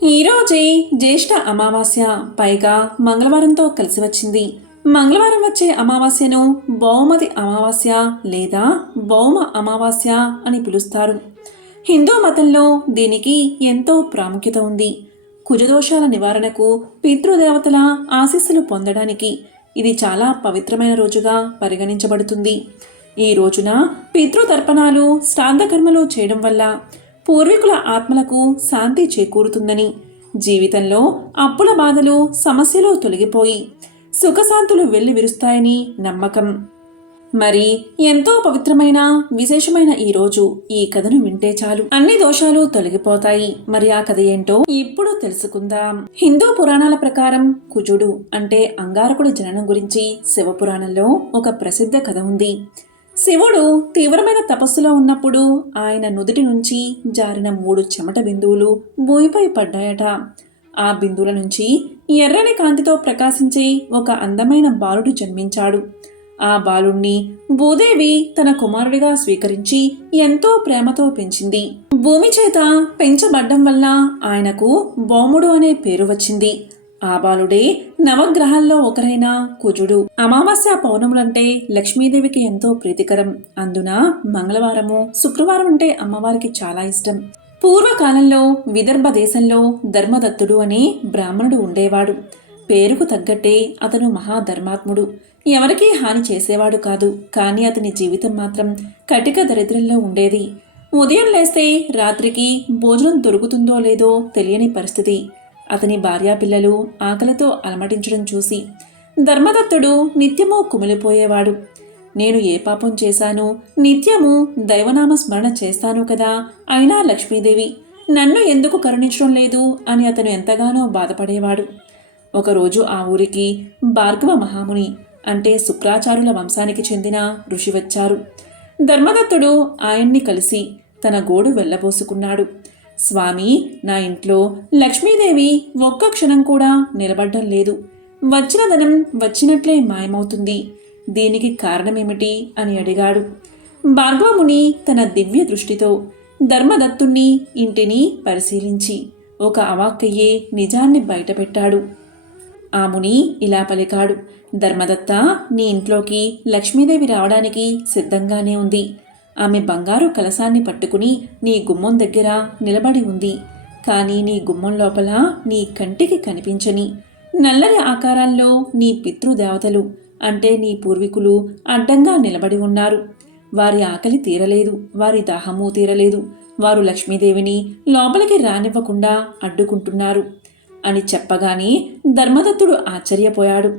ఈరోజే జ్యేష్ఠ అమావాస్య, పైగా మంగళవారంతో కలిసి వచ్చింది. మంగళవారం వచ్చే అమావాస్యను భౌమతి అమావాస్య లేదా భౌమ అమావాస్య అని పిలుస్తారు. హిందూ మతంలో దీనికి ఎంతో ప్రాముఖ్యత ఉంది. కుజదోషాల నివారణకు, పితృదేవతల ఆశీస్సులు పొందడానికి ఇది చాలా పవిత్రమైన రోజుగా పరిగణించబడుతుంది. ఈ రోజున పితృతర్పణాలు, శ్రాద్ధకర్మలు చేయడం వల్ల పూర్వీకుల ఆత్మలకు శాంతి చేకూరుతుందని, జీవితంలో అప్పుల బాధలు, సమస్యలు తొలగిపోయి సుఖశాంతులు వెళ్లి విరుస్తాయని నమ్మకం. మరి ఎంతో పవిత్రమైన, విశేషమైన ఈ రోజు ఈ కథను వింటే చాలు అన్ని దోషాలు తొలగిపోతాయి. మరి ఆ కథ ఏంటో ఇప్పుడు తెలుసుకుందాం. హిందూ పురాణాల ప్రకారం కుజుడు అంటే అంగారకుడి జననం గురించి శివపురాణంలో ఒక ప్రసిద్ధ కథ ఉంది. శివుడు తీవ్రమైన తపస్సులో ఉన్నప్పుడు ఆయన నుదుటి నుంచి జారిన 3 చెమట బిందువులు భూమిపై పడ్డాయట. ఆ బిందువుల నుంచి ఎర్రని కాంతితో ప్రకాశించే ఒక అందమైన బాలుడు జన్మించాడు. ఆ బాలుణ్ణి భూదేవి తన కుమారుడిగా స్వీకరించి ఎంతో ప్రేమతో పెంచింది. భూమి చేత పెంచబడ్డం వల్ల ఆయనకు భౌముడు అనే పేరు వచ్చింది. ఆ బాలుడే నవగ్రహాల్లో ఒకరైన కుజుడు. అమావాస్య పౌర్ణములంటే లక్ష్మీదేవికి ఎంతో ప్రీతికరం. అందున మంగళవారము, శుక్రవారం అంటే అమ్మవారికి చాలా ఇష్టం. పూర్వకాలంలో విదర్భ దేశంలో ధర్మదత్తుడు అనే బ్రాహ్మణుడు ఉండేవాడు. పేరుకు తగ్గట్టే అతను మహాధర్మాత్ముడు. ఎవరికీ హాని చేసేవాడు కాదు. కానీ అతని జీవితం మాత్రం కటిక దరిద్రంలో ఉండేది. ఉదయం లేస్తే రాత్రికి భోజనం దొరుకుతుందో లేదో తెలియని పరిస్థితి. అతని భార్యాపిల్లలు ఆకలితో అలమటించడం చూసి ధర్మదత్తుడు నిత్యము కుమిలిపోయేవాడు. నేను ఏ పాపం చేశాను, నిత్యము దైవనామ స్మరణ చేస్తాను కదా, అయినా లక్ష్మీదేవి నన్ను ఎందుకు కరుణించడం లేదు అని అతను ఎంతగానో బాధపడేవాడు. ఒకరోజు ఆ ఊరికి భార్గవ మహాముని అంటే శుక్రాచార్యుల వంశానికి చెందిన ఋషి వచ్చారు. ధర్మదత్తుడు ఆయన్ని కలిసి తన గోడు వెళ్ళబోసుకున్నాడు. స్వామి, నా ఇంట్లో లక్ష్మీదేవి ఒక్క క్షణం కూడా నిలబడ్డం లేదు. వచ్చిన ధనం వచ్చినట్లే మాయమవుతుంది. దీనికి కారణమేమిటి అని అడిగాడు. భార్గవముని తన దివ్య దృష్టితో ధర్మదత్తుణ్ణి, ఇంటిని పరిశీలించి ఒక అవాక్కయ్యే నిజాన్ని బయటపెట్టాడు. ఆ ముని ఇలా పలికాడు. ధర్మదత్త, నీ ఇంట్లోకి లక్ష్మీదేవి రావడానికి సిద్ధంగానే ఉంది. ఆమె బంగారు కలశాన్ని పట్టుకుని నీ గుమ్మం దగ్గర నిలబడి ఉంది. కానీ నీ గుమ్మం లోపల నీ కంటికి కనిపించని నల్లని ఆకారాల్లో నీ పితృదేవతలు అంటే నీ పూర్వీకులు అడ్డంగా నిలబడి ఉన్నారు. వారి ఆకలి తీరలేదు, వారి దాహము తీరలేదు. వారు లక్ష్మీదేవిని లోపలికి రానివ్వకుండా అడ్డుకుంటున్నారు అని చెప్పగానే ధర్మదత్తుడు ఆశ్చర్యపోయాడు.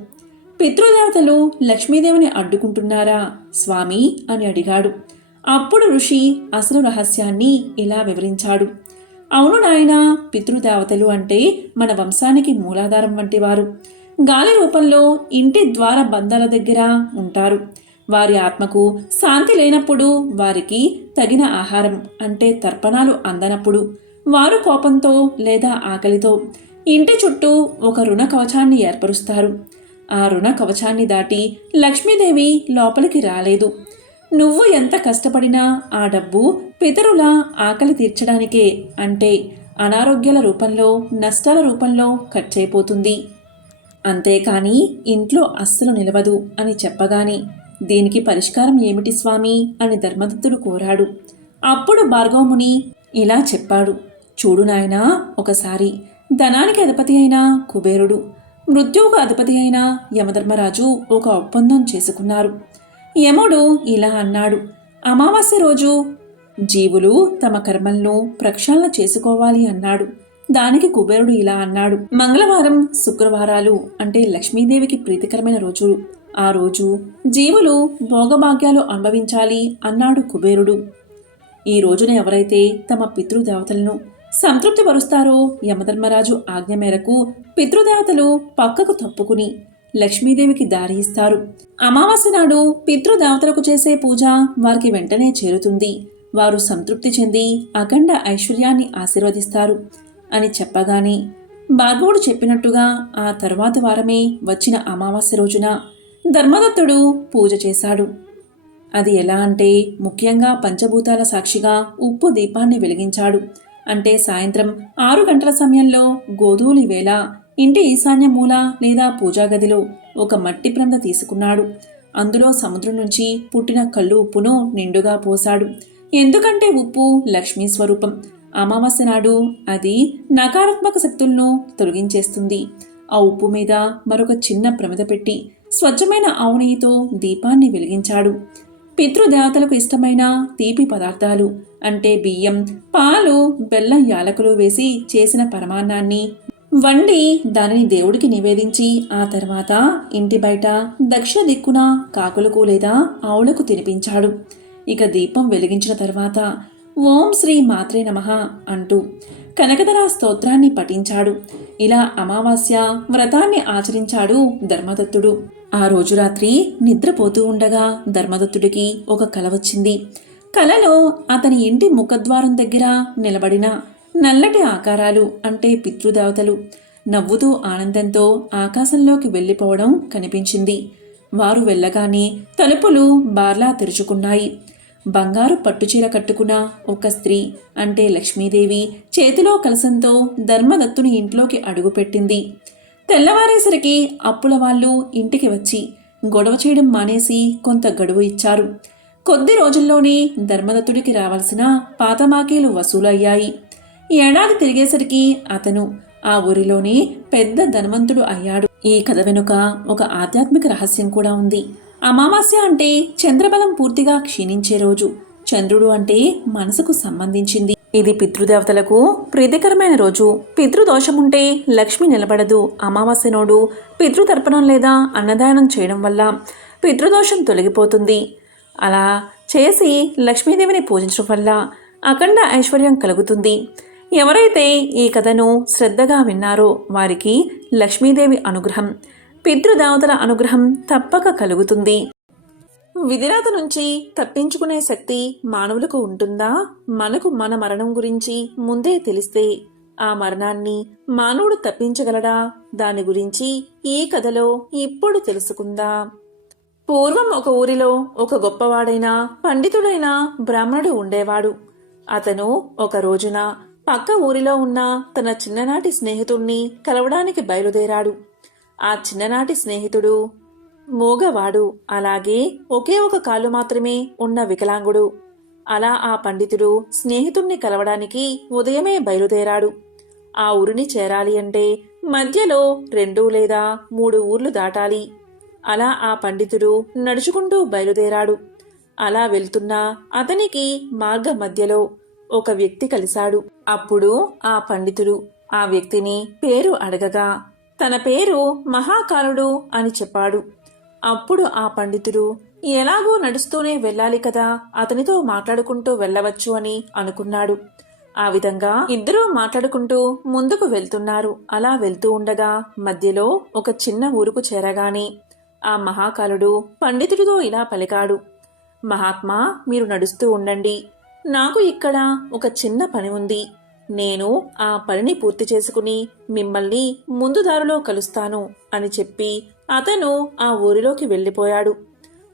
పితృదేవతలు లక్ష్మీదేవిని అడ్డుకుంటున్నారా స్వామి అని అడిగాడు. అప్పుడు ఋషి అసలు రహస్యాన్ని ఇలా వివరించాడు. అవును నాయనా, పితృదేవతలు అంటే మన వంశానికి మూలాధారం వంటివారు. గాలి రూపంలో ఇంటి ద్వార బంధాల దగ్గర ఉంటారు. వారి ఆత్మకు శాంతి లేనప్పుడు, వారికి తగిన ఆహారం అంటే తర్పణాలు అందనప్పుడు, వారు కోపంతో లేదా ఆకలితో ఇంటి చుట్టూ ఒక రుణ కవచాన్ని ఏర్పరుస్తారు. ఆ రుణ కవచాన్ని దాటి లక్ష్మీదేవి లోపలికి రాలేదు. నువ్వు ఎంత కష్టపడినా ఆ డబ్బు పితరుల ఆకలి తీర్చడానికే, అంటే అనారోగ్యాల రూపంలో, నష్టాల రూపంలో ఖర్చయిపోతుంది. అంతేకాని ఇంట్లో అస్సలు నిలవదు అని చెప్పగానే దీనికి పరిష్కారం ఏమిటి స్వామి అని ధర్మదత్తుడు కోరాడు. అప్పుడు భార్గవముని ఇలా చెప్పాడు. చూడు నాయనా, ఒకసారి ధనానికి అధిపతి అయిన కుబేరుడు, మృత్యువుకు అధిపతి అయిన యమధర్మరాజు ఒక ఒప్పందం చేసుకున్నారు. యముడు ఇలా అన్నాడు. అమావాస్య రోజు జీవులు తమ కర్మలను ప్రక్షాళన చేసుకోవాలి అన్నాడు. దానికి కుబేరుడు ఇలా అన్నాడు. మంగళవారం, శుక్రవారాలు అంటే లక్ష్మీదేవికి ప్రీతికరమైన రోజులు. ఆ రోజు జీవులు భోగభాగ్యాలు అనుభవించాలి అన్నాడు కుబేరుడు. ఈ రోజున ఎవరైతే తమ పితృదేవతలను సంతృప్తి పరుస్తారో యమధర్మరాజు ఆజ్ఞ మేరకు పితృదేవతలు పక్కకు తప్పుకుని లక్ష్మీదేవికి దారి ఇస్తారు. అమావాస్య నాడు పితృదేవతలకు చేసే పూజ వారికి వెంటనే చేరుతుంది. వారు సంతృప్తి చెంది అఖండ ఐశ్వర్యాన్ని ఆశీర్వదిస్తారు అని చెప్పగానే భార్గవుడు చెప్పినట్టుగా ఆ తరువాత వారమే వచ్చిన అమావాస్య రోజున ధర్మదత్తుడు పూజ చేశాడు. అది ఎలా అంటే ముఖ్యంగా పంచభూతాల సాక్షిగా ఉప్పు దీపాన్ని వెలిగించాడు. అంటే సాయంత్రం 6 గంటల సమయంలో గోధూళి వేళ ఇంటి ఈశాన్య మూల లేదా పూజాగదిలో ఒక మట్టి ప్రమిద తీసుకున్నాడు. అందులో సముద్రం నుంచి పుట్టిన కళ్ళు ఉప్పును నిండుగా పోశాడు. ఎందుకంటే ఉప్పు లక్ష్మీ స్వరూపం. అమావాస్య నాడు అది నకారాత్మక శక్తులను తొలగించేస్తుంది. ఆ ఉప్పు మీద మరొక చిన్న ప్రమిద పెట్టి స్వచ్ఛమైన ఆవు నెయ్యితో దీపాన్ని వెలిగించాడు. పితృదేవతలకు ఇష్టమైన తీపి పదార్థాలు అంటే బియ్యం, పాలు, బెల్లం, యాలకులు వేసి చేసిన పరమాన్నాన్ని వండి దానిని దేవుడికి నివేదించి ఆ తర్వాత ఇంటి బయట దక్షిణ దిక్కున కాకులకు లేదా ఆవులకు తినిపించాడు. ఇక దీపం వెలిగించిన తర్వాత ఓం శ్రీ మాత్రే నమః అంటూ కనకధర స్తోత్రాన్ని పఠించాడు. ఇలా అమావాస్య వ్రతాన్ని ఆచరించాడు ధర్మదత్తుడు. ఆ రోజు రాత్రి నిద్రపోతూ ఉండగా ధర్మదత్తుడికి ఒక కల వచ్చింది. కలలో అతని ఇంటి ముఖద్వారం దగ్గర నిలబడిన నల్లటి ఆకారాలు అంటే పితృదేవతలు నవ్వుతూ ఆనందంతో ఆకాశంలోకి వెళ్ళిపోవడం కనిపించింది. వారు వెళ్ళగానే తలుపులు బార్లా తెరుచుకున్నాయి. బంగారు పట్టుచీర కట్టుకున్న ఒక స్త్రీ అంటే లక్ష్మీదేవి చేతిలో కలసంతో ధర్మదత్తుని ఇంట్లోకి అడుగుపెట్టింది. తెల్లవారేసరికి అప్పుల వాళ్ళు ఇంటికి వచ్చి గొడవ చేయడం మానేసి కొంత గడువు ఇచ్చారు. కొద్ది రోజుల్లోనే ధర్మదత్తుడికి రావాల్సిన పాతమాకీలు వసూలయ్యాయి. ఏడాది తిరిగేసరికి అతను ఆ ఊరిలోనే పెద్ద ధనవంతుడు అయ్యాడు. ఈ కథ వెనుక ఒక ఆధ్యాత్మిక రహస్యం కూడా ఉంది. అమావాస్య అంటే చంద్రబలం పూర్తిగా క్షీణించే రోజు. చంద్రుడు అంటే మనసుకు సంబంధించింది. ఇది పితృదేవతలకు ప్రీతికరమైన రోజు. పితృదోషముంటే లక్ష్మి నిలబడదు. అమావాస్య నోడు పితృతర్పణం లేదా అన్నదానం చేయడం వల్ల పితృదోషం తొలగిపోతుంది. అలా చేసి లక్ష్మీదేవిని పూజించడం వల్ల అఖండ ఐశ్వర్యం కలుగుతుంది. ఎవరైతే ఈ కథను శ్రద్ధగా విన్నారో వారికి లక్ష్మీదేవి అనుగ్రహం, పితృదేవతల అనుగ్రహం తప్పక కలుగుతుంది. విధిరాత నుంచి తప్పించుకునే శక్తి మానవులకు ఉంటుందా? మనకు మన మరణం గురించి ముందే తెలిస్తే ఆ మరణాన్ని మానవుడు తప్పించగలడా? దాని గురించి ఈ కథలో ఇప్పుడు తెలుసుకుందాం. పూర్వం ఒక ఊరిలో ఒక గొప్పవాడైన పండితుడైన బ్రాహ్మణుడు ఉండేవాడు. అతను ఒక రోజున పక్క ఊరిలో ఉన్న తన చిన్ననాటి స్నేహితుణ్ణి కలవడానికి బయలుదేరాడు. ఆ చిన్ననాటి స్నేహితుడు మూగవాడు, అలాగే ఒకే ఒక కాలు మాత్రమే ఉన్న వికలాంగుడు. అలా ఆ పండితుడు స్నేహితుణ్ణి కలవడానికి ఉదయమే బయలుదేరాడు. ఆ ఊరిని చేరాలి అంటే మధ్యలో 2 లేదా 3 ఊర్లు దాటాలి. అలా ఆ పండితుడు నడుచుకుంటూ బయలుదేరాడు. అలా వెళ్తున్నా అతనికి మార్గ మధ్యలో ఒక వ్యక్తి కలిశాడు. అప్పుడు ఆ పండితుడు ఆ వ్యక్తిని పేరు అడగగా తన పేరు మహాకాలుడు అని చెప్పాడు. అప్పుడు ఆ పండితుడు ఎలాగో నడుస్తూనే వెళ్ళాలి కదా, అతనితో మాట్లాడుకుంటూ వెళ్ళవచ్చు అని అనుకున్నాడు. ఆ విధంగా ఇద్దరూ మాట్లాడుకుంటూ ముందుకు వెళ్తున్నారు. అలా వెళ్తూ ఉండగా మధ్యలో ఒక చిన్న ఊరుకు చేరగానే ఆ మహాకాలుడు పండితుడితో ఇలా పలికాడు. మహాత్మా, మీరు నడుస్తూ ఉండండి. నాకు ఇక్కడ ఒక చిన్న పని ఉంది. నేను ఆ పనిని పూర్తి చేసుకుని మిమ్మల్ని ముందు దారిలో కలుస్తాను అని చెప్పి అతను ఆ ఊరిలోకి వెళ్ళిపోయాడు.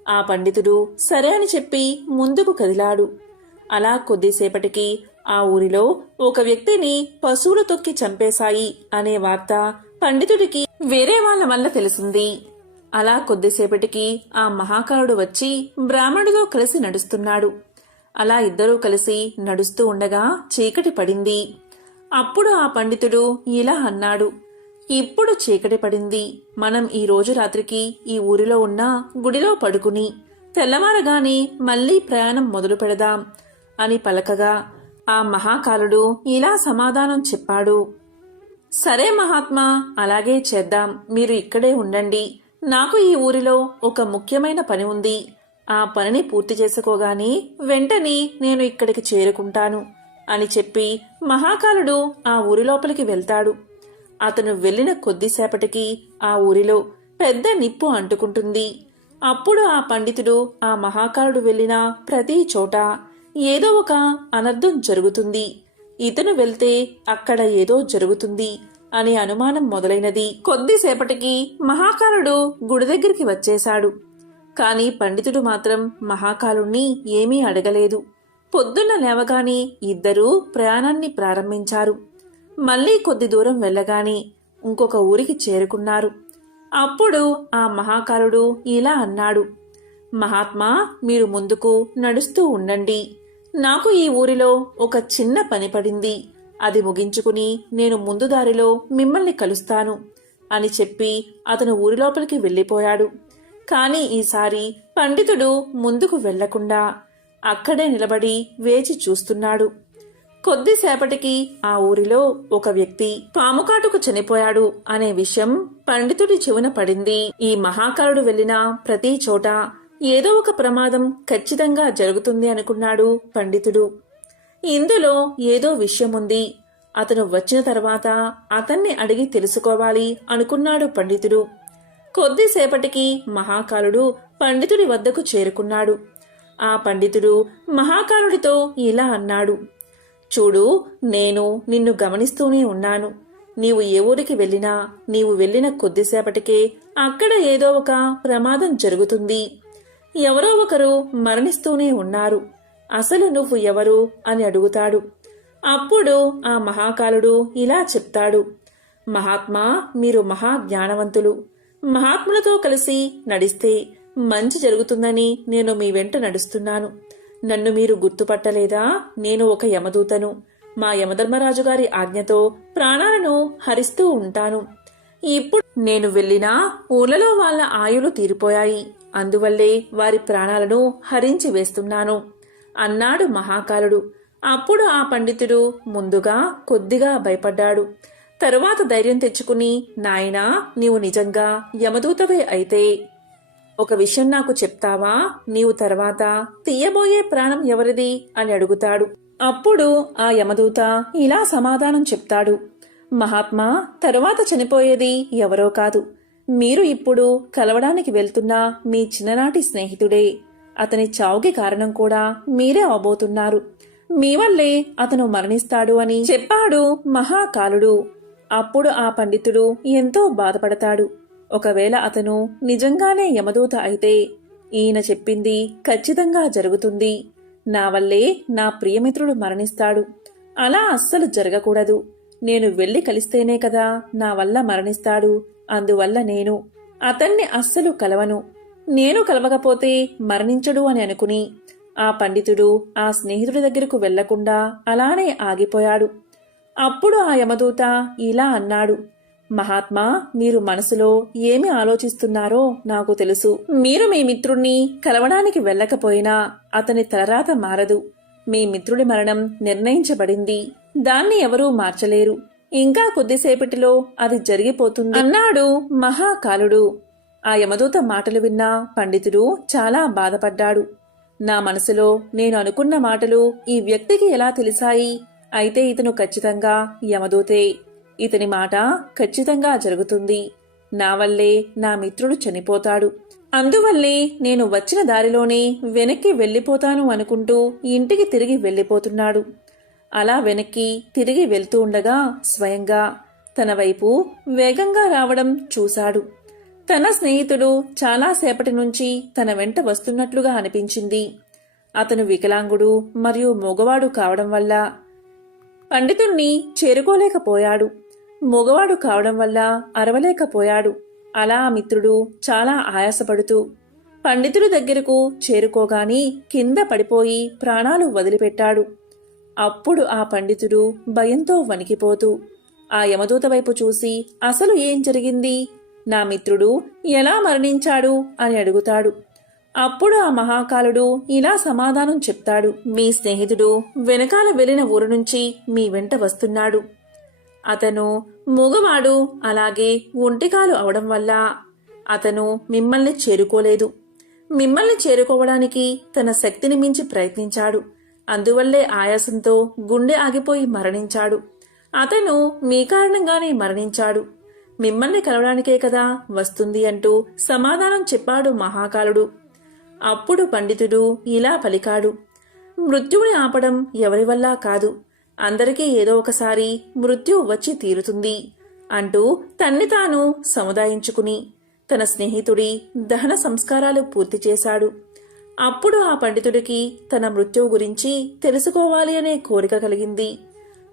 ఆ పండితుడు సరే అని చెప్పి ముందుకు కదిలాడు. అలా కొద్దిసేపటికి ఆ ఊరిలో ఒక వ్యక్తిని పశువులు తొక్కి చంపేశాయి అనే వార్త పండితుడికి వేరే వాళ్ళ వల్ల తెలిసింది. అలా కొద్దిసేపటికి ఆ మహాకాలుడు వచ్చి బ్రాహ్మణుడితో కలిసి నడుస్తున్నాడు. అలా ఇద్దరూ కలిసి నడుస్తూ ఉండగా చీకటి పడింది. అప్పుడు ఆ పండితుడు ఇలా అన్నాడు. ఇప్పుడు చీకటి పడింది. మనం ఈ రోజు రాత్రికి ఈ ఊరిలో ఉన్న గుడిలో పడుకుని తెల్లవారగానే మళ్లీ ప్రయాణం మొదలు పెడదాం అని పలకగా ఆ మహాకాలుడు ఇలా సమాధానం చెప్పాడు. సరే మహాత్మా, అలాగే చేద్దాం. మీరు ఇక్కడే ఉండండి. నాకు ఈ ఊరిలో ఒక ముఖ్యమైన పని ఉంది. ఆ పనిని పూర్తి చేసుకోగానే వెంటనే నేను ఇక్కడికి చేరుకుంటాను అని చెప్పి మహాకాలుడు ఆ ఊరి లోపలికి వెళ్తాడు. అతను వెళ్లిన కొద్దిసేపటికి ఆ ఊరిలో పెద్ద నిప్పు అంటుకుంటుంది. అప్పుడు ఆ పండితుడు ఆ మహాకాలుడు వెళ్లిన ప్రతి చోట ఏదో ఒక అనర్థం జరుగుతుంది. ఇతను వెళ్తే అక్కడ ఏదో జరుగుతుంది అనే అనుమానం మొదలైనది. కొద్దిసేపటికి మహాకాలుడు గుడి దగ్గరికి వచ్చేశాడు. కాని పండితుడు మాత్రం మహాకాలుణ్ణి ఏమీ అడగలేదు. పొద్దున్న లేవగానే ఇద్దరూ ప్రయాణాన్ని ప్రారంభించారు. మళ్ళీ కొద్ది దూరం వెళ్ళగానే ఇంకొక ఊరికి చేరుకున్నారు. అప్పుడు ఆ మహాకాలుడు ఇలా అన్నాడు, మహాత్మా, మీరు ముందుకు నడుస్తూ ఉండండి. నాకు ఈ ఊరిలో ఒక చిన్న పని పడింది. అది ముగించుకుని నేను ముందు దారిలో మిమ్మల్ని కలుస్తాను అని చెప్పి అతను ఊరి లోపలికి వెళ్ళిపోయాడు. కాని ఈసారి పండితుడు ముందుకు వెళ్లకుండా అక్కడే నిలబడి వేచి చూస్తున్నాడు. కొద్దిసేపటికి ఆ ఊరిలో ఒక వ్యక్తి పాముకాటుకు చనిపోయాడు అనే విషయం పండితుడి చెవున పడింది. ఈ మహాకాలుడు వెళ్లిన ప్రతి చోట ఏదో ఒక ప్రమాదం ఖచ్చితంగా జరుగుతుంది అనుకున్నాడు పండితుడు. ఇందులో ఏదో విషయముంది. అతను వచ్చిన తర్వాత అతన్ని అడిగి తెలుసుకోవాలి అనుకున్నాడు పండితుడు. కొద్దిసేపటికి మహాకాలుడు పండితుడి వద్దకు చేరుకున్నాడు. ఆ పండితుడు మహాకాలుడితో ఇలా అన్నాడు, చూడు, నేను నిన్ను గమనిస్తూనే ఉన్నాను. నీవు ఏ ఊరికి వెళ్ళినా నీవు వెళ్ళిన కొద్దిసేపటికే అక్కడ ఏదో ఒక ప్రమాదం జరుగుతుంది. ఎవరో ఒకరు మరణిస్తూనే ఉన్నారు. అసలు నువ్వు ఎవరు అని అడుగుతాడు. అప్పుడు ఆ మహాకాలుడు ఇలా చెప్తాడు, మహాత్మా, మీరు మహా జ్ఞానవంతులు. మహాత్ములతో కలిసి నడిస్తే మంచి జరుగుతుందని నేను మీ వెంట నడుస్తున్నాను. నన్ను మీరు గుర్తుపట్టలేదా? నేను ఒక యమదూతను. మా యమధర్మరాజు గారి ఆజ్ఞతో ప్రాణాలను హరిస్తూ ఉంటాను. ఇప్పుడు నేను వెళ్ళినా ఊళ్ళలో వాళ్ళ ఆయులు తీరిపోయాయి. అందువల్లే వారి ప్రాణాలను హరించి వేస్తున్నాను అన్నాడు మహాకాలుడు. అప్పుడు ఆ పండితుడు ముందుగా కొద్దిగా భయపడ్డాడు. తరువాత ధైర్యం తెచ్చుకుని, నాయనా, నీవు నిజంగా యమదూతవే అయితే ఒక విషయం నాకు చెప్తావా? నీవు తర్వాత తీయబోయే ప్రాణం ఎవరిది అని అడుగుతాడు. అప్పుడు ఆ యమదూత ఇలా సమాధానం చెప్తాడు, మహాత్మా, తరువాత చనిపోయేది ఎవరో కాదు, మీరు ఇప్పుడు కలవడానికి వెళ్తున్న మీ చిన్ననాటి స్నేహితుడే. అతని చావుకి కారణం కూడా మీరే అవబోతున్నారు. మీ వల్లే అతను మరణిస్తాడు అని చెప్పాడు మహాకాలుడు. అప్పుడు ఆ పండితుడు ఎంతో బాధపడతాడు. ఒకవేళ అతను నిజంగానే యమదూత అయితే ఈయన చెప్పింది ఖచ్చితంగా జరుగుతుంది. నా వల్లే నా ప్రియమిత్రుడు మరణిస్తాడు. అలా అస్సలు జరగకూడదు. నేను వెళ్లి కలిస్తేనే కదా నా వల్ల మరణిస్తాడు. అందువల్ల నేను అతన్ని అస్సలు కలవను. నేను కలవకపోతే మరణించడు అని అనుకుని ఆ పండితుడు ఆ స్నేహితుడి దగ్గరకు వెళ్లకుండా అలానే ఆగిపోయాడు. అప్పుడు ఆ యమదూత ఇలా అన్నాడు, మహాత్మా, మీరు మనసులో ఏమి ఆలోచిస్తున్నారో నాకు తెలుసు. మీరు మీ మిత్రుణ్ణి కలవడానికి వెళ్ళకపోయినా అతని తలరాత మారదు. మీ మిత్రుడి మరణం నిర్ణయించబడింది. దాన్ని ఎవరూ మార్చలేరు. ఇంకా కొద్దిసేపటిలో అది జరిగిపోతుంది అన్నాడు మహాకాలుడు. ఆ యమదూత మాటలు విన్న పండితుడు చాలా బాధపడ్డాడు. నా మనసులో నేను అనుకున్న మాటలు ఈ వ్యక్తికి ఎలా తెలిసాయి? అయితే ఇతను ఖచ్చితంగా యమదూతే. ఇతని మాట ఖచ్చితంగా జరుగుతుంది. నా వల్లే నా మిత్రుడు చనిపోతాడు. అందువల్లే నేను వచ్చిన దారిలోనే వెనక్కి వెళ్లిపోతాను అనుకుంటూ ఇంటికి తిరిగి వెళ్లిపోతున్నాడు. అలా వెనక్కి తిరిగి వెళ్తూ ఉండగా స్వయంగా తన వైపు వేగంగా రావడం చూశాడు. తన స్నేహితుడు చాలాసేపటి నుంచి తన వెంట వస్తున్నట్లుగా అనిపించింది. అతను వికలాంగుడు మరియు మగవాడు కావడం వల్ల పండితుణ్ణి చేరుకోలేకపోయాడు. మగవాడు కావడం వల్ల అరవలేకపోయాడు. అలా ఆ మిత్రుడు చాలా ఆయాసపడుతూ పండితుడి దగ్గరకు చేరుకోగాని కింద పడిపోయి ప్రాణాలు వదిలిపెట్టాడు. అప్పుడు ఆ పండితుడు భయంతో వణికిపోతూ ఆ యమదూత వైపు చూసి అసలు ఏం జరిగింది, నా మిత్రుడు ఎలా మరణించాడు అని అడుగుతాడు. అప్పుడు ఆ మహాకాలుడు ఇలా సమాధానం చెప్తాడు, మీ స్నేహితుడు వెనకాల వెళ్లిన ఊరు నుంచి మీ వెంట వస్తున్నాడు. అతను మూగవాడు, అలాగే ఒంటికాలు అవడం వల్ల అతను మిమ్మల్ని చేరుకోలేదు. మిమ్మల్ని చేరుకోవడానికి తన శక్తిని మించి ప్రయత్నించాడు. అందువల్లే ఆయాసంతో గుండె ఆగిపోయి మరణించాడు. అతను మీ కారణంగానే మరణించాడు. మిమ్మల్ని కలవడానికే కదా వస్తుంది అంటూ సమాధానం చెప్పాడు మహాకాలుడు. అప్పుడు పండితుడు ఇలా పలికాడు, మృత్యువుని ఆపడం ఎవరి వల్ల కాదు. అందరికీ ఏదో ఒకసారి మృత్యు వచ్చి తీరుతుంది అంటూ తన్ని తాను సముదాయించుకుని తన స్నేహితుడి దహన సంస్కారాలు పూర్తి చేశాడు. అప్పుడు ఆ పండితుడికి తన మృత్యువు గురించి తెలుసుకోవాలి అనే కోరిక కలిగింది.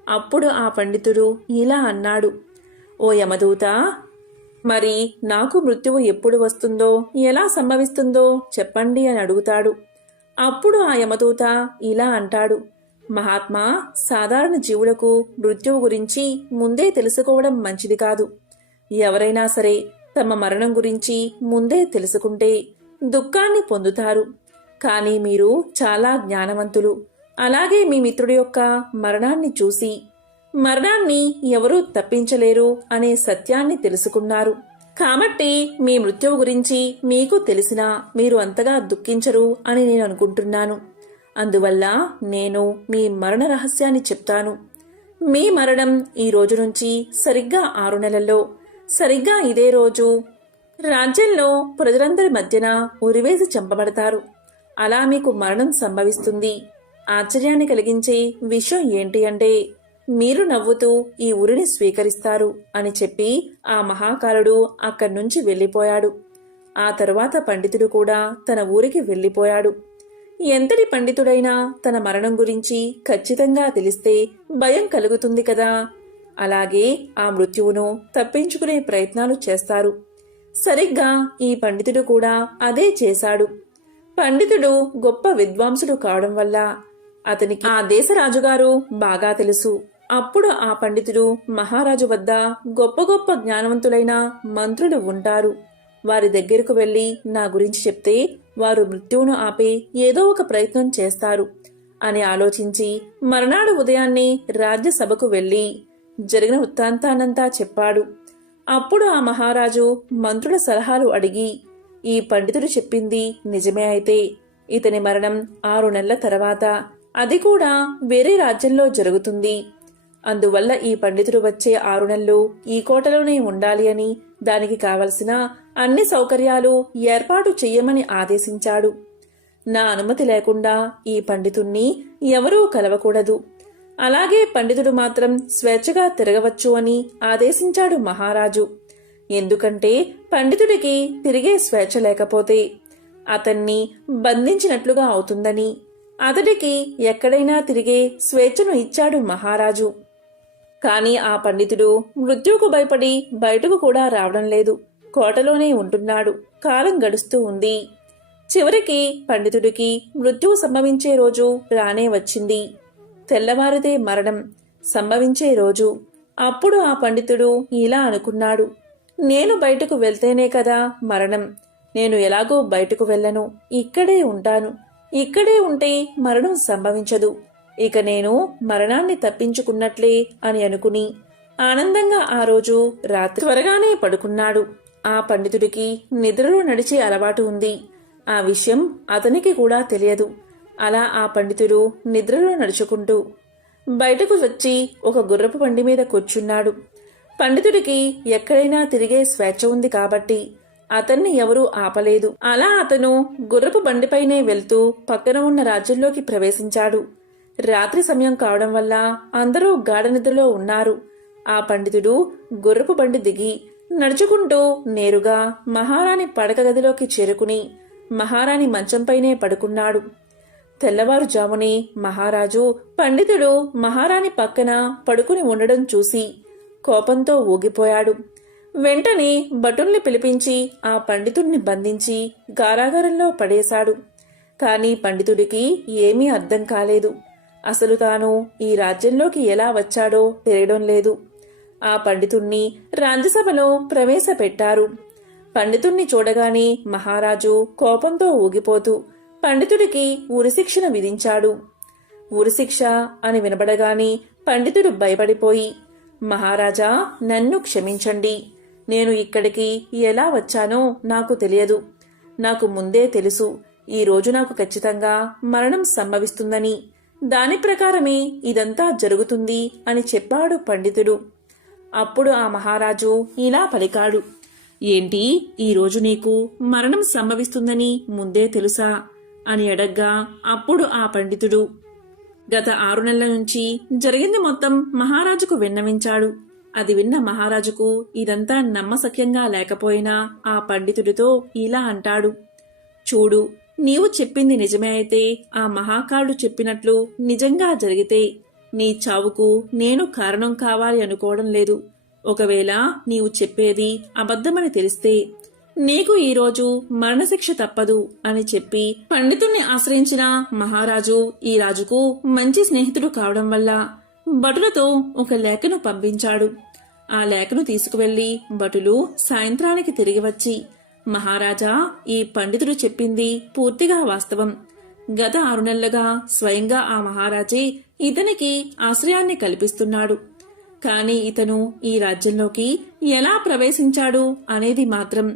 అప్పుడు ఆ పండితుడు ఇలా అన్నాడు, ఓ యమదూత, మరి నాకు మృత్యువు ఎప్పుడు వస్తుందో, ఎలా సంభవిస్తుందో చెప్పండి అని అడుగుతాడు. అప్పుడు ఆ యమదూత ఇలా అంటాడు, మహాత్మా, సాధారణ జీవులకు మృత్యువు గురించి ముందే తెలుసుకోవడం మంచిది కాదు. ఎవరైనా సరే తమ మరణం గురించి ముందే తెలుసుకుంటే దుఃఖాన్ని పొందుతారు. కానీ మీరు చాలా జ్ఞానవంతులు. అలాగే మీ మిత్రుడి యొక్క మరణాన్ని చూసి మరణాన్ని ఎవరూ తప్పించలేరు అనే సత్యాన్ని తెలుసుకున్నారు. కాబట్టి మీ మృత్యువు గురించి మీకు తెలిసినా మీరు అంతగా దుఃఖించరు అని నేను అనుకుంటున్నాను. అందువల్ల నేను మీ మరణ రహస్యాన్ని చెప్తాను. మీ మరణం ఈ రోజు నుంచి సరిగ్గా 6 నెలల్లో సరిగ్గా ఇదే రోజు రాజ్యంలో ప్రజలందరి మధ్యన ఉరివేసి చంపబడతారు. అలా మీకు మరణం సంభవిస్తుంది. ఆశ్చర్యాన్ని కలిగించే విషయం ఏంటి అంటే మీరు నవ్వుతూ ఈ ఉరిని స్వీకరిస్తారు అని చెప్పి ఆ మహాకాలుడు అక్కడి నుంచి వెళ్ళిపోయాడు. ఆ తరువాత పండితుడు కూడా తన ఊరికి వెళ్ళిపోయాడు. ఎంతటి పండితుడైనా తన మరణం గురించి ఖచ్చితంగా తెలిస్తే భయం కలుగుతుంది కదా. అలాగే ఆ మృత్యువును తప్పించుకునే ప్రయత్నాలు చేస్తారు. సరిగ్గా ఈ పండితుడు కూడా అదే చేశాడు. పండితుడు గొప్ప విద్వాంసుడు కావడం వల్ల అతనికి ఆ దేశ రాజుగారు బాగా తెలుసు. అప్పుడు ఆ పండితుడు మహారాజు వద్ద గొప్ప గొప్ప జ్ఞానవంతులైన మంత్రులు ఉంటారు. వారి దగ్గరకు వెళ్లి నా గురించి చెప్తే వారు మృత్యువును ఆపే ఏదో ఒక ప్రయత్నం చేస్తారు అని ఆలోచించి మర్నాడు ఉదయాన్నే రాజ్యసభకు వెళ్లి జరిగిన వృత్తాంతానంతా చెప్పాడు. అప్పుడు ఆ మహారాజు మంత్రుల సలహాలు అడిగి ఈ పండితుడు చెప్పింది నిజమే అయితే ఇతని మరణం 6 నెలల తర్వాత, అది కూడా వేరే రాజ్యంలో జరుగుతుంది. అందువల్ల ఈ పండితుడు వచ్చే 6 నెలలు ఈ కోటలోనే ఉండాలి అని, దానికి కావలసిన అన్ని సౌకర్యాలు ఏర్పాటు చెయ్యమని ఆదేశించాడు. నా అనుమతి లేకుండా ఈ పండితుణ్ణి ఎవరూ కలవకూడదు. అలాగే పండితుడు మాత్రం స్వేచ్ఛగా తిరగవచ్చు అని ఆదేశించాడు మహారాజు. ఎందుకంటే పండితుడికి తిరిగే స్వేచ్ఛ లేకపోతే అతన్ని బంధించినట్లుగా అవుతుందని అతడికి ఎక్కడైనా తిరిగే స్వేచ్ఛను ఇచ్చాడు మహారాజు. కాని ఆ పండితుడు మృత్యువుకు భయపడి బయటకు కూడా రావడం లేదు. కోటలోనే ఉంటున్నాడు. కాలం గడుస్తూ ఉంది. చివరికి పండితుడికి మృత్యువు సంభవించే రోజు రానే వచ్చింది. తెల్లవారితే మరణం సంభవించే రోజు. అప్పుడు ఆ పండితుడు ఇలా అనుకున్నాడు, నేను బయటకు వెళ్తేనే కదా మరణం. నేను ఎలాగో బయటకు వెళ్ళను, ఇక్కడే ఉంటాను. ఇక్కడే ఉంటే మరణం సంభవించదు. ఇక నేను మరణాన్ని తప్పించుకున్నట్లే అని అనుకుని ఆనందంగా ఆ రోజు రాత్రి త్వరగానే పడుకున్నాడు. ఆ పండితుడికి నిద్రలో నడిచే అలవాటు ఉంది. ఆ విషయం అతనికి కూడా తెలియదు. అలా ఆ పండితుడు నిద్రలో నడుచుకుంటూ బయటకు వచ్చి ఒక గుర్రపు బండి మీద కూర్చున్నాడు. పండితుడికి ఎక్కడైనా తిరిగే స్వేచ్ఛ ఉంది కాబట్టి అతన్ని ఎవరూ ఆపలేదు. అలా అతను గుర్రపు బండిపైనే వెళ్తూ పక్కన ఉన్న రాజ్యంలోకి ప్రవేశించాడు. రాత్రి సమయం కావడం వల్ల అందరూ గాఢ నిద్రలో ఉన్నారు. ఆ పండితుడు గుర్రపు బండి దిగి నడుచుకుంటూ నేరుగా మహారాణి పడక గదిలోకి చేరుకుని మహారాణి మంచంపైనే పడుకున్నాడు. తెల్లవారుజామునే మహారాజు పండితుడు మహారాణి పక్కన పడుకుని ఉండడం చూసి కోపంతో ఊగిపోయాడు. వెంటనే భటుల్ని పిలిపించి ఆ పండితుణ్ణి బంధించి కారాగారంలో పడేశాడు. కాని పండితుడికి ఏమీ అర్థం కాలేదు. అసలు తాను ఈ రాజ్యంలోకి ఎలా వచ్చాడో తెలియడం లేదు. ఆ పండితుణ్ణి రాజ్యసభలో ప్రవేశపెట్టారు. పండితుణ్ణి చూడగానే మహారాజు కోపంతో ఊగిపోతూ పండితుడికి ఉరిశిక్షను విధించాడు. ఉరిశిక్ష అని వినబడగానే పండితుడు భయపడిపోయి, మహారాజా, నన్ను క్షమించండి. నేను ఇక్కడికి ఎలా వచ్చానో నాకు తెలియదు. నాకు ముందే తెలుసు ఈ రోజు నాకు ఖచ్చితంగా మరణం సంభవిస్తుందని. దాని ప్రకారమే ఇదంతా జరుగుతుంది అని చెప్పాడు పండితుడు. అప్పుడు ఆ మహారాజు ఇలా పలికాడు, ఏంటి, ఈరోజు నీకు మరణం సంభవిస్తుందని ముందే తెలుసా అని అడగ్గా అప్పుడు ఆ పండితుడు గత 6 నెలల నుంచి జరిగింది మొత్తం మహారాజుకు విన్నవించాడు. అది విన్న మహారాజుకు ఇదంతా నమ్మశక్యంగా లేకపోయినా ఆ పండితుడితో ఇలా అంటాడు, చూడు, నీవు చెప్పింది నిజమే అయితే, ఆ మహాకాలుడు చెప్పినట్లు నిజంగా జరిగితే నీ చావుకు నేను కారణం కావాలి అనుకోవడం లేదు. ఒకవేళ నీవు చెప్పేది అబద్ధమని తెలిస్తే నీకు ఈరోజు మరణశిక్ష తప్పదు అని చెప్పి పండితుణ్ణి ఆశ్రయించిన మహారాజు ఈ రాజుకు మంచి స్నేహితుడు కావడం వల్ల భటులతో ఒక లేఖను పంపించాడు. ఆ లేఖను తీసుకువెళ్లి భటులు సాయంత్రానికి తిరిగి వచ్చి, మహారాజా, ఈ పండితుడు చెప్పింది పూర్తిగా వాస్తవం. గత 6 నెలలుగా స్వయంగా ఆ మహారాజే ఇతనికి ఆశ్రయాన్ని కల్పిస్తున్నాడు. కాని ఇతను ఈ రాజ్యంలోకి ఎలా ప్రవేశించాడు అనేది మాత్రం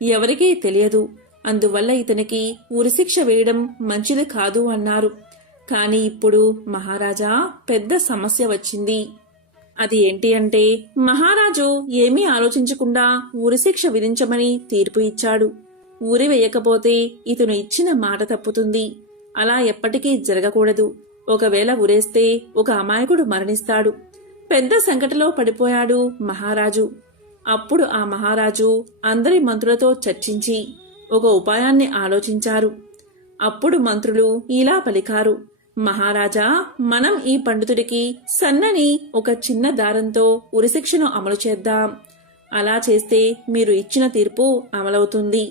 ఎవరికీ తెలియదు. అందువల్ల ఇతనికి ఉరిశిక్ష వేయడం మంచిది కాదు అన్నారు. కాని ఇప్పుడు మహారాజా, పెద్ద సమస్య వచ్చింది. అది ఏంటి అంటే, మహారాజు ఏమీ ఆలోచించకుండా ఉరిశిక్ష విధించమని తీర్పు ఇచ్చాడు. ఉరి వేయకపోతే ఇతను ఇచ్చిన మాట తప్పుతుంది. అలా ఎప్పటికీ జరగకూడదు. ఒకవేళ ఉరేస్తే ఒక అమాయకుడు మరణిస్తాడు. పెద్ద సంకటలో పడిపోయాడు మహారాజు. అప్పుడు ఆ మహారాజు అందరి మంత్రులతో చర్చించి ఒక ఉపాయాన్ని ఆలోచించారు. అప్పుడు మంత్రులు ఇలా పలికారు, మహారాజా, మనం ఈ పండితుడికి సన్నని ఒక చిన్న దారంతో ఉరిశిక్షను అమలు చేద్దాం. అలా చేస్తే మీరు ఇచ్చిన తీర్పు అమలవుతుంది.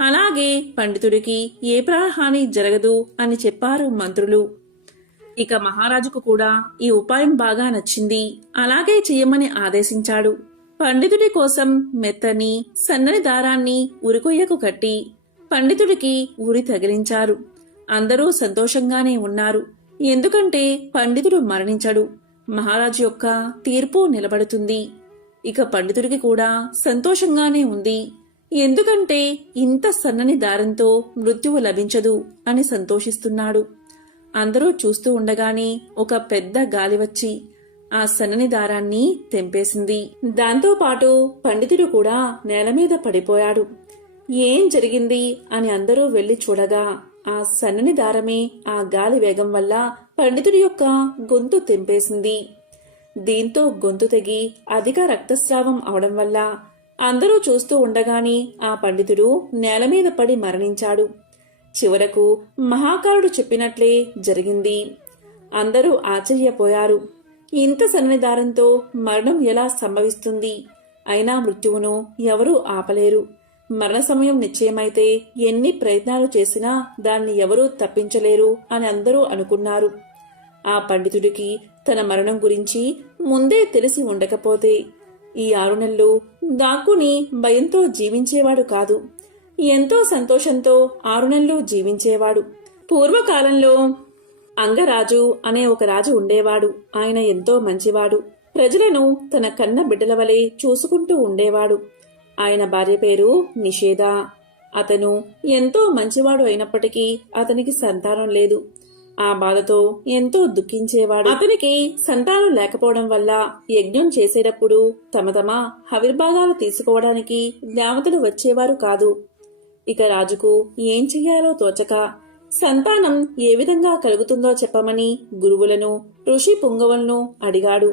అలాగే పండితుడికి ఏ ప్రాణహాని జరగదు అని చెప్పారు మంత్రులు. ఇక మహారాజుకు కూడా ఈ ఉపాయం బాగా నచ్చింది. అలాగే చెయ్యమని ఆదేశించాడు. పండితుడి కోసం మెత్తని సన్నని దారాన్ని ఉరికొయ్యకు కట్టి పండితుడికి ఉరి తగిలించారు. అందరూ సంతోషంగానే ఉన్నారు. ఎందుకంటే పండితుడు మరణించడు. మహారాజు యొక్క తీర్పు నిలబడుతుంది. ఇక పండితుడికి కూడా సంతోషంగానే ఉంది. ఎందుకంటే ఇంత సన్నని దారంతో మృత్యువు లభించదు అని సంతోషిస్తున్నాడు. అందరూ చూస్తూ ఉండగానే ఒక పెద్ద గాలి వచ్చి ఆ సన్నని దారాన్ని తెంపేసింది. దాంతో పాటు పండితుడు కూడా నేలమీద పడిపోయాడు. ఏం జరిగింది అని అందరూ వెళ్లి చూడగా ఆ సన్నని దారమే ఆ గాలి వేగం వల్ల పండితుడి యొక్క గొంతు తెంపేసింది. దీంతో గొంతు తెగి అధిక రక్తస్రావం అవడం వల్ల అందరూ చూస్తూ ఉండగానే ఆ పండితుడు నేలమీద పడి మరణించాడు. చివరకు మహాకాలుడు చెప్పినట్లే జరిగింది. అందరూ ఆశ్చర్యపోయారు. ఇంత సన్నని దారంతో మరణం ఎలా సంభవిస్తుంది? అయినా మృత్యువును ఎవరూ ఆపలేరు. మరణ సమయం నిశ్చయమైతే ఎన్ని ప్రయత్నాలు చేసినా దాన్ని ఎవరూ తప్పించలేరు అని అందరూ అనుకున్నారు. ఆ పండితుడికి తన మరణం గురించి ముందే తెలిసి ఉండకపోతే ఈ 6 నెలలు దాక్కుని భయంతో జీవించేవాడు కాదు. ఎంతో సంతోషంతో 6 నెలలు జీవించేవాడు. పూర్వకాలంలో అంగరాజు అనే ఒక రాజు ఉండేవాడు. ఆయన ఎంతో మంచివాడు. ప్రజలను తన కన్న బిడ్డల వలె చూసుకుంటూ ఉండేవాడు. ఆయన భార్య పేరు నిషేధ. అతను ఎంతో మంచివాడు అయినప్పటికీ అతనికి సంతానం లేదు. ఆ బాధతో ఎంతో దుఃఖించేవాడు. అతనికి సంతానం లేకపోవడం వల్ల యజ్ఞం చేసేటప్పుడు తమ హవిర్భాగాలు తీసుకోవడానికి దేవతలు వచ్చేవారు కాదు. ఇక రాజుకు ఏం చెయ్యాలో తోచక సంతానం ఏ విధంగా కలుగుతుందో చెప్పమని గురువులను, ఋషి పుంగవులను అడిగాడు.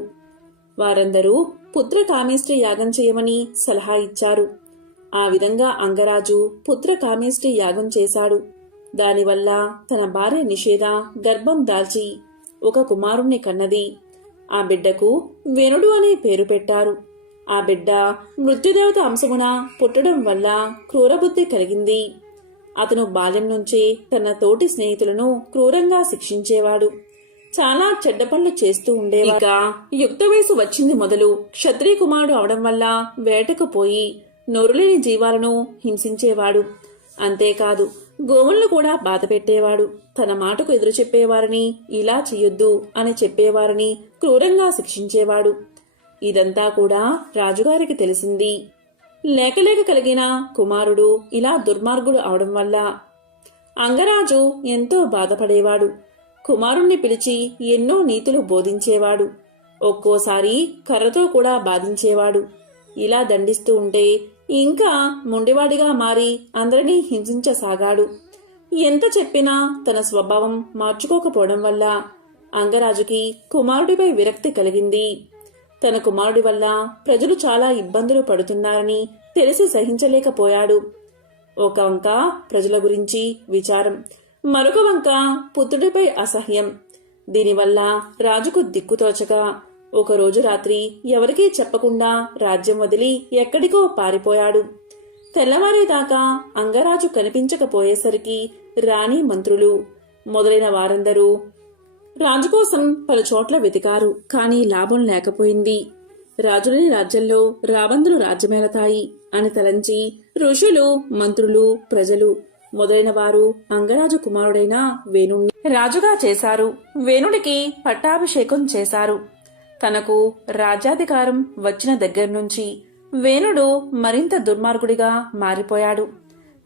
వారందరూ పుత్ర కామేష్టి యాగం చేయమని సలహా ఇచ్చారు. ఆ విధంగా అంగరాజు పుత్ర కామేష్టి యాగం చేశాడు. దానివల్ల తన భార్య నిషేధ గర్భం దాల్చి ఒక కుమారుణ్ణి కన్నది. ఆ బిడ్డకు వెనుడు అనే పేరు పెట్టారు. ఆ బిడ్డ మృత్యుదేవత అంశమున పుట్టడం వల్ల క్రూరబుద్ధి కలిగింది. అతను బాల్యం నుంచే తన తోటి స్నేహితులను క్రూరంగా శిక్షించేవాడు. చాలా చెడ్డ పనులు చేస్తూ ఉండేవాడు. ఇక యుక్త వయసు వచ్చింది మొదలు క్షత్రియ కుమారుడు అవడం వల్ల వేటకు పోయి నోరులేని జీవాలను హింసించేవాడు. అంతేకాదు, గోవులను కూడా బాధ పెట్టేవాడు. తన మాటకు ఎదురు చెప్పేవారిని ఇలా చెయ్యొద్దు అని చెప్పేవారిని క్రూరంగా శిక్షించేవాడు. ఇదంతా కూడా రాజుగారికి తెలిసింది. లేకలేక కలిగిన కుమారుడు ఇలా దుర్మార్గుడు అవడం వల్ల అంగరాజు ఎంతో బాధపడేవాడు. కుమారుణ్ణి పిలిచి ఎన్నో నీతులు బోధించేవాడు. ఒక్కోసారి కర్రతో కూడా బాధించేవాడు. ఇలా దండిస్తూ ఉంటే ఇంకా మొండివాడిగా మారి అందరినీ హింసించసాగాడు. ఎంత చెప్పినా తన స్వభావం మార్చుకోకపోవడం వల్ల అంగరాజుకి కుమారుడిపై విరక్తి కలిగింది. తన కుమారుడి వల్ల ప్రజలు చాలా ఇబ్బందులు పడుతున్నారని తెలిసి సహించలేకపోయాడు. ఒక వంక ప్రజల గురించి విచారం, మరొక వంక పుత్రుడిపై అసహ్యం. దీనివల్ల రాజుకు దిక్కుతోచగా ఒకరోజు రాత్రి ఎవరికీ చెప్పకుండా రాజ్యం వదిలి ఎక్కడికో పారిపోయాడు. తెల్లవారేదాకా అంగరాజు కనిపించకపోయేసరికి రాణి, మంత్రులు మొదలైన వారందరూ రాజు కోసం పలుచోట్ల వెతికారు. కానీ లాభం లేకపోయింది. రాజులేని రాజ్యంలో రాబందులు రాజ్యమేలతాయి అని తలంచి ఋషులు, మంత్రులు, ప్రజలు మొదలైన వారు అంగరాజు కుమారుడైన వేణుణ్ణి రాజుగా చేశారు. వేణుడికి పట్టాభిషేకం చేశారు. తనకు రాజ్యాధికారం వచ్చిన దగ్గర్నుంచి వేణుడు మరింత దుర్మార్గుడిగా మారిపోయాడు.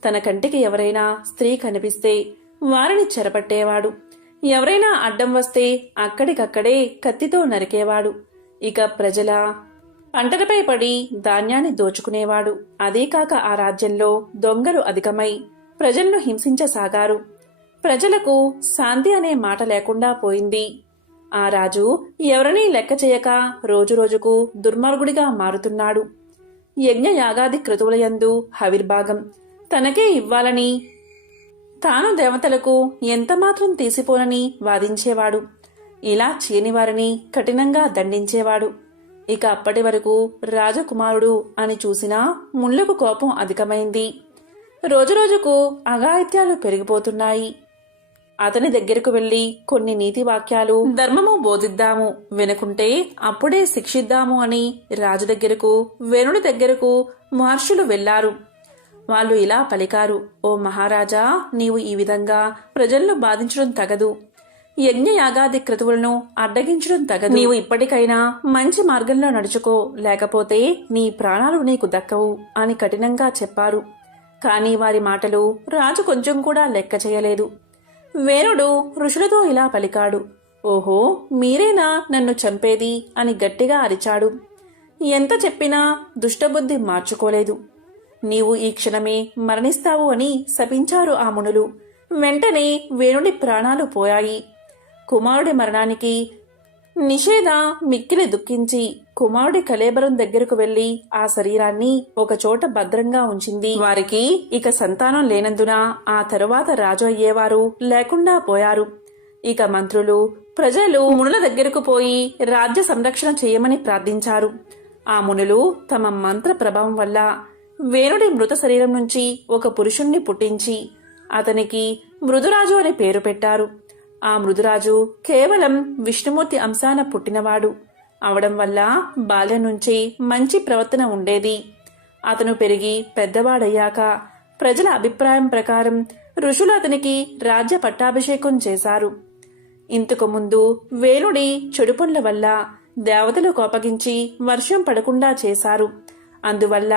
తన కంటికి ఎవరైనా స్త్రీ కనిపిస్తే వారిని చెరపట్టేవాడు. ఎవరైనా అడ్డం వస్తే అక్కడికక్కడే కత్తితో నరికేవాడు. ఇక ప్రజల పంటలపై పడి ధాన్యాన్ని దోచుకునేవాడు. అదీకాక ఆ రాజ్యంలో దొంగలు అధికమై ప్రజలను హింసించసాగారు. ప్రజలకు శాంతి అనే మాట లేకుండా పోయింది. ఆ రాజు ఎవరినీ లెక్క చేయక రోజురోజుకు దుర్మార్గుడిగా మారుతున్నాడు. యజ్ఞ యాగాది క్రతువులయందు హవిర్భాగం తనకే ఇవ్వాలని, తాను దేవతలకు ఎంతమాత్రం తీసిపోనని వాదించేవాడు. ఇలా చేయనివారిని కఠినంగా దండించేవాడు. ఇక అప్పటి వరకు రాజకుమారుడు అని చూసినా ముళ్లకు కోపం అధికమైంది. రోజురోజుకు అఘాయిత్యాలు పెరిగిపోతున్నాయి. అతని దగ్గరకు వెళ్లి కొన్ని నీతి వాక్యాలు, ధర్మము బోధిద్దాము, వినకుంటే అప్పుడే శిక్షిద్దాము అని రాజు దగ్గరకు, వేణుడి దగ్గరకు మహర్షులు వెళ్లారు. వాళ్ళు ఇలా పలికారు: ఓ మహారాజా, నీవు ఈ విధంగా ప్రజలను బాధించడం తగదు. యజ్ఞ యాగాది క్రతువులను అడ్డగించడం తగదు. నీవు ఇప్పటికైనా మంచి మార్గంలో నడుచుకో, లేకపోతే నీ ప్రాణాలు నీకు దక్కవు అని కఠినంగా చెప్పారు. కాని వారి మాటలు రాజు కొంచెం కూడా లెక్క చేయలేదు. వేణుడు ఋషులతో ఇలా పలికాడు: ఓహో, మీరేనా నన్ను చంపేది అని గట్టిగా అరిచాడు. ఎంత చెప్పినా దుష్టబుద్ధి మార్చుకోలేదు. నీవు ఈ క్షణమే మరణిస్తావు అని శపించారు ఆ మునులు. వెంటనే వేణుడి ప్రాణాలు పోయాయి. కుమారుడి మరణానికి నిషేధ మిక్కిలి దుఃఖించి కుమారుడి కళేబరం దగ్గరకు వెళ్లి ఆ శరీరాన్ని ఒకచోట భద్రంగా ఉంచింది. వారికి ఇక సంతానం లేనందున ఆ తరువాత రాజు అయ్యేవారు లేకుండా పోయారు. ఇక మంత్రులు, ప్రజలు మునుల దగ్గరకు పోయి రాజ్య సంరక్షణ చేయమని ప్రార్థించారు. ఆ మునులు తమ మంత్ర ప్రభావం వల్ల వేణుడి మృత శరీరం నుంచి ఒక పురుషుణ్ణి పుట్టించి అతనికి మృదురాజు అని పేరు పెట్టారు. ఆ మృదురాజు కేవలం విష్ణుమూర్తి అంశాన పుట్టినవాడు అవడం వల్ల బాల్యం నుంచి మంచి ప్రవర్తన ఉండేది. అతను పెరిగి పెద్దవాడయ్యాక ప్రజల అభిప్రాయం ప్రకారం ఋషులు అతనికి రాజ్య పట్టాభిషేకం చేశారు. ఇంతకు ముందు వేణుడి చెడు పనుల వల్ల దేవతలు కోపగించి వర్షం పడకుండా చేశారు. అందువల్ల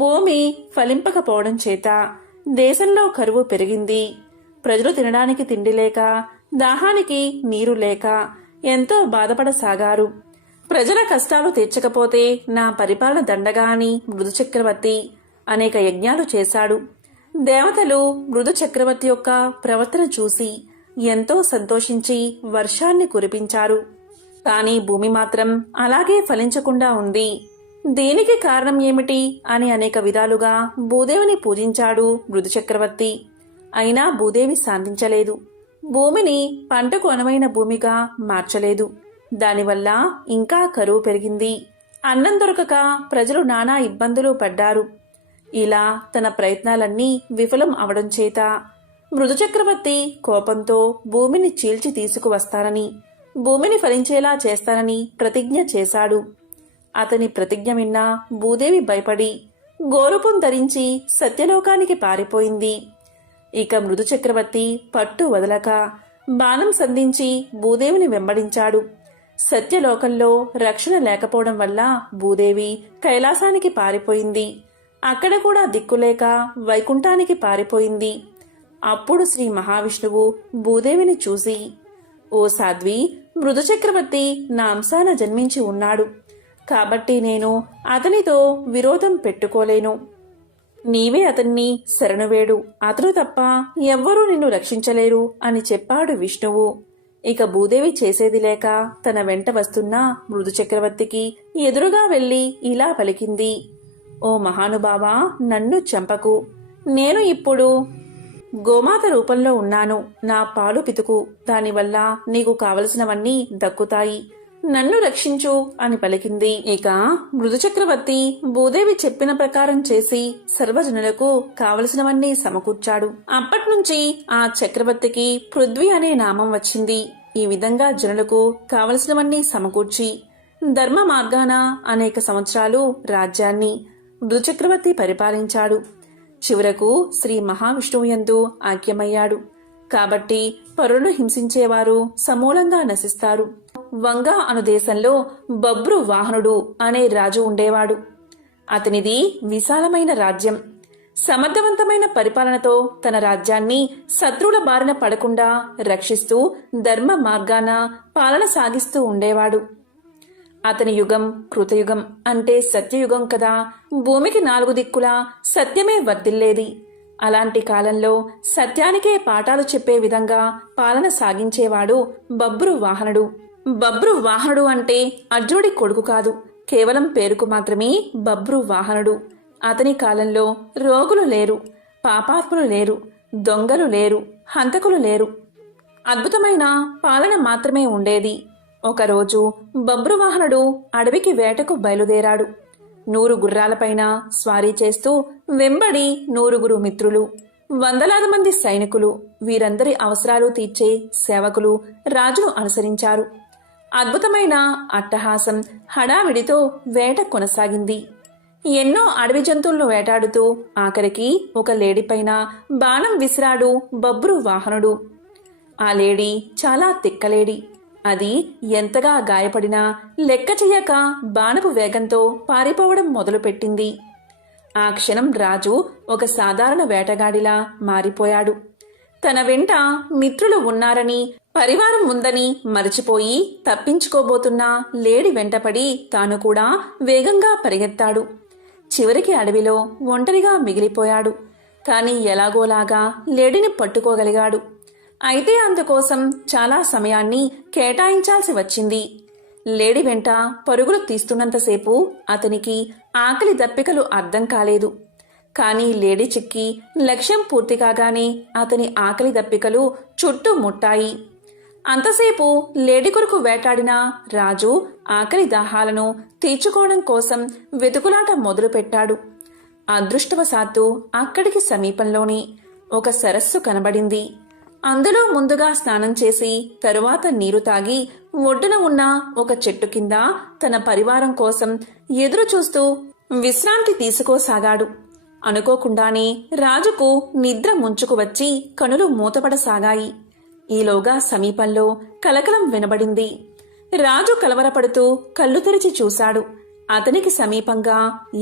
భూమి ఫలింపకపోవడం చేత దేశంలో కరువు పెరిగింది. ప్రజలు తినడానికి తిండి లేక, దాహానికి నీరు లేక ఎంతో బాధపడసాగారు. ప్రజల కష్టాలు తీర్చకపోతే నా పరిపాలన దండగా అని మృదు చక్రవర్తి అనేక యజ్ఞాలు చేశాడు. దేవతలు మృదు చక్రవర్తి యొక్క ప్రవర్తన చూసి ఎంతో సంతోషించి వర్షాన్ని కురిపించారు. కాని భూమి మాత్రం అలాగే ఫలించకుండా ఉంది. దీనికి కారణం ఏమిటి అని అనేక విధాలుగా భూదేవిని పూజించాడు మృదు చక్రవర్తి. అయినా భూదేవి శాంతించలేదు. భూమిని పంటకు అనువైన భూమిగా మార్చలేదు. దానివల్ల ఇంకా కరువు పెరిగింది. అన్నం దొరకక ప్రజలు నానా ఇబ్బందులు పడ్డారు. ఇలా తన ప్రయత్నాలన్నీ విఫలం అవడం చేత మృదు చక్రవర్తి కోపంతో భూమిని చీల్చి తీసుకువస్తానని, భూమిని ఫలించేలా చేస్తానని ప్రతిజ్ఞ చేశాడు. అతని ప్రతిజ్ఞ విన్న భూదేవి భయపడి గోరుపుం ధరించి సత్యలోకానికి పారిపోయింది. ఇక మృదు చక్రవర్తి పట్టు వదలక బాణం సంధించి భూదేవిని వెంబడించాడు. సత్యలోకంలో రక్షణ లేకపోవడం వల్ల భూదేవి కైలాసానికి పారిపోయింది. అక్కడ కూడా దిక్కులేక వైకుంఠానికి పారిపోయింది. అప్పుడు శ్రీ మహావిష్ణువు భూదేవిని చూసి, ఓ సాధ్వి, మృదు చక్రవర్తి నా అంశాన జన్మించి ఉన్నాడు కాబట్టి నేను అతనితో విరోధం పెట్టుకోలేను. నీవే అతన్ని శరణువేడు, అతను తప్ప ఎవ్వరూ నిన్ను రక్షించలేరు అని చెప్పాడు విష్ణువు. ఇక భూదేవి చేసేది లేక తన వెంట వస్తున్న మృదు చక్రవర్తికి ఎదురుగా వెళ్లి ఇలా పలికింది: ఓ మహానుభావా, నన్ను చంపకు. నేను ఇప్పుడు గోమాత రూపంలో ఉన్నాను. నా పాలు పితుకు, దానివల్ల నీకు కావలసినవన్నీ దక్కుతాయి. నన్ను రక్షించు అని పలికింది. ఇక మృదు చక్రవర్తి భూదేవి చెప్పిన ప్రకారం చేసి సర్వజనులకు కావలసినవన్నీ సమకూర్చాడు. అప్పట్నుంచి ఆ చక్రవర్తికి పృథ్వీ అనే నామం వచ్చింది. ఈ విధంగా జనులకు కావలసినవన్నీ సమకూర్చి ధర్మ మార్గాన అనేక సంవత్సరాలు రాజ్యాన్ని మృదు చక్రవర్తి పరిపాలించాడు. చివరకు శ్రీ మహావిష్ణువు యందు ఐక్యమయ్యాడు. కాబట్టి పరులను హింసించేవారు సమూలంగా నశిస్తారు. వంగ అను దేశంలో బబ్రు వాహనుడు అనే రాజు ఉండేవాడు. అతనిది విశాలమైన రాజ్యం. సమర్థవంతమైన పరిపాలనతో తన రాజ్యాన్ని శత్రువుల బారిన పడకుండా రక్షిస్తూ ధర్మ మార్గాన పాలన సాగిస్తూ ఉండేవాడు. అతని యుగం కృతయుగం అంటే సత్యయుగం కదా. భూమికి 4 దిక్కులా సత్యమే వర్ధిల్లేది. అలాంటి కాలంలో సత్యానికే పాఠాలు చెప్పే విధంగా పాలన సాగించేవాడు బబ్రు వాహనుడు. బబ్రు వాహనుడు అంటే అర్జునుడి కొడుకు కాదు, కేవలం పేరుకు మాత్రమే బబ్రు వాహనుడు. అతని కాలంలో రోగులు లేరు, పాపాత్ములు లేరు, దొంగలు లేరు, హంతకులు లేరు. అద్భుతమైన పాలన మాత్రమే ఉండేది. ఒకరోజు బబ్రువాహనుడు అడవికి వేటకు బయలుదేరాడు. 100 గుర్రాలపైన స్వారీ చేస్తూ వెంబడి 100 మిత్రులు, వందలాది మంది సైనికులు, వీరందరి అవసరాలు తీర్చే సేవకులు రాజును అనుసరించారు. అద్భుతమైన అట్టహాసం హడావిడితో వేట కొనసాగింది. ఎన్నో అడవి జంతువులను వేటాడుతూ ఆఖరికి ఒక లేడీపైన బాణం విసిరాడు బబ్రు వాహనుడు. ఆ లేడీ చాలా తిక్కలేడి. అది ఎంతగా గాయపడినా లెక్క చెయ్యక బాణపు వేగంతో పారిపోవడం మొదలుపెట్టింది. ఆ క్షణం రాజు ఒక సాధారణ వేటగాడిలా మారిపోయాడు. తన వెంట మిత్రులు ఉన్నారని, పరివారం ఉందని మరిచిపోయి తప్పించుకోబోతున్న లేడి వెంటపడి తాను కూడా వేగంగా పరిగెత్తాడు. చివరికి అడవిలో ఒంటరిగా మిగిలిపోయాడు. కాని ఎలాగోలాగా లేడిని పట్టుకోగలిగాడు. అయితే అందుకోసం చాలా సమయాన్ని కేటాయించాల్సి వచ్చింది. లేడి వెంట పరుగులు తీస్తున్నంతసేపు అతనికి ఆకలి దప్పికలు అర్థం కాలేదు. కాని లేడి చిక్కి లక్ష్యం పూర్తి కాగానే అతని ఆకలి దప్పికలు చుట్టూ ముట్టాయి. అంతసేపు లేడి కొరకు వేటాడిన రాజు ఆకలి దాహాలను తీర్చుకోవడం కోసం వెతుకులాట మొదలుపెట్టాడు. అదృష్టవశాత్తు అక్కడికి సమీపంలోనే ఒక సరస్సు కనబడింది. అందులో ముందుగా స్నానం చేసి తరువాత నీరు తాగి ఒడ్డున ఉన్న ఒక చెట్టు కింద తన పరివారం కోసం ఎదురు చూస్తూ విశ్రాంతి తీసుకోసాగాడు. అనుకోకుండానే రాజుకు నిద్ర ముంచుకు వచ్చి కనులు మూతపడసాగాయి. ఈలోగా సమీపంలో కలకలం వినబడింది. రాజు కలవరపడుతూ కళ్ళు తెరిచి చూశాడు. అతనికి సమీపంగా